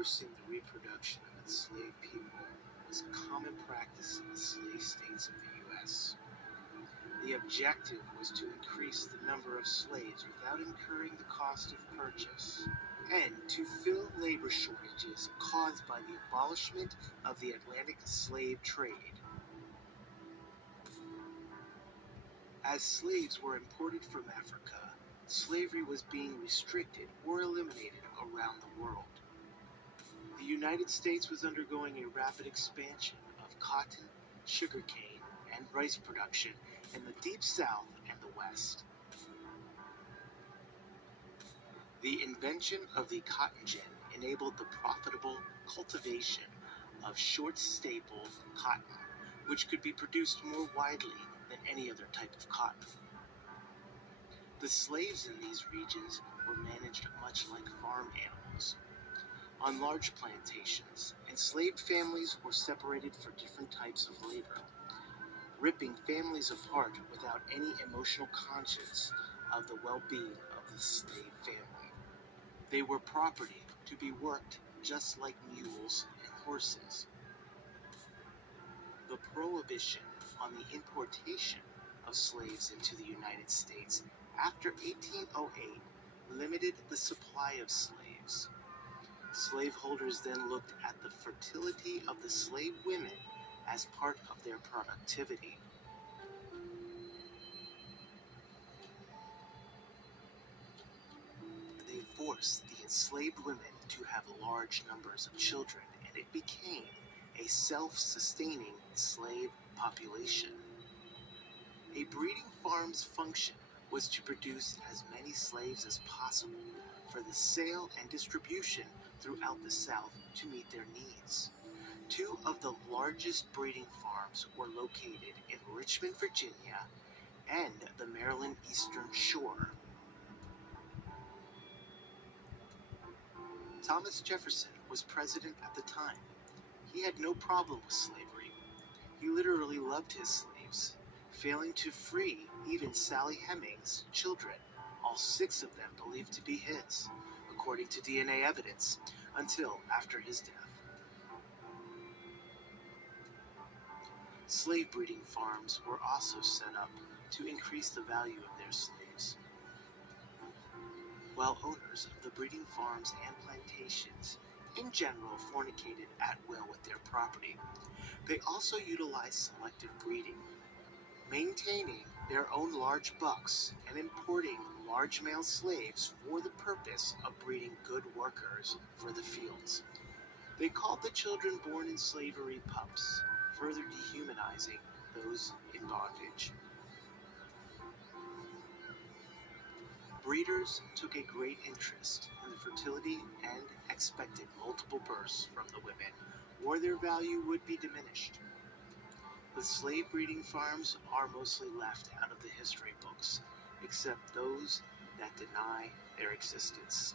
Forcing the reproduction of enslaved people was a common practice in the slave states of the U.S. The objective was to increase the number of slaves without incurring the cost of purchase, and to fill labor shortages caused by the abolishment of the Atlantic slave trade. As slaves were imported from Africa, slavery was being restricted or eliminated around the world. The United States was undergoing a rapid expansion of cotton, sugarcane, and rice production in the Deep South and the West. The invention of the cotton gin enabled the profitable cultivation of short-staple cotton, which could be produced more widely than any other type of cotton. The slaves in these regions were managed much like farm animals. On large plantations, enslaved families were separated for different types of labor, ripping families apart without any emotional conscience of the well-being of the slave family. They were property to be worked just like mules and horses. The prohibition on the importation of slaves into the United States after 1808 limited the supply of slaves. Slaveholders then looked at the fertility of the slave women as part of their productivity. They forced the enslaved women to have large numbers of children, and it became a self-sustaining slave population. A breeding farm's function was to produce as many slaves as possible for the sale and distribution throughout the South to meet their needs. Two of the largest breeding farms were located in Richmond, Virginia, and the Maryland Eastern Shore. Thomas Jefferson was president at the time. He had no problem with slavery. He literally loved his slaves, failing to free even Sally Hemings' children, all 6 of them believed to be his, according to DNA evidence, until after his death. Slave breeding farms were also set up to increase the value of their slaves. While owners of the breeding farms and plantations in general fornicated at will with their property, they also utilized selective breeding, maintaining their own large bucks and importing large male slaves for the purpose of breeding good workers for the fields. They called the children born in slavery pups, further dehumanizing those in bondage. Breeders took a great interest in the fertility and expected multiple births from the women, or their value would be diminished. The slave breeding farms are mostly left out of the history books, except those that deny their existence.